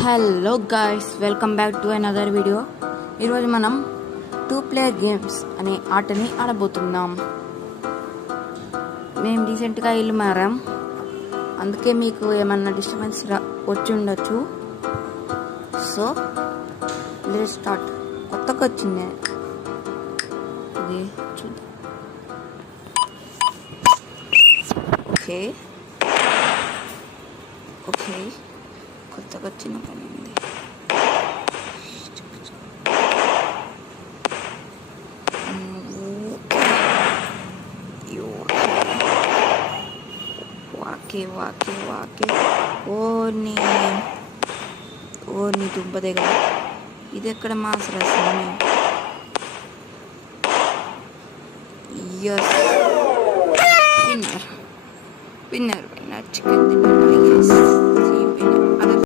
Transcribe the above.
Hello guys, welcome back to another video. ఈరోజు మనం 2 player games అనే ఆటని ఆడబోతున్నాం. మేము రీసెంట్గా ఇల్లు మారాం, అందుకే మీకు ఏమన్నా డిస్టర్బెన్స్ వచ్చి ఉండొచ్చు. So let's start. కొత్తగా వచ్చింది ఇది చూద్దాం. ఓకే ఓకే కొత్తగా వచ్చిన పని ఉంది. వాకే వాకే వాకే ఓ నీ దుంప దగ్గర ఇది ఎక్కడ మాసరా స్వామి. విన్నర్ విన్నర్ విన్నర్ చికెన్ తిన్నాను.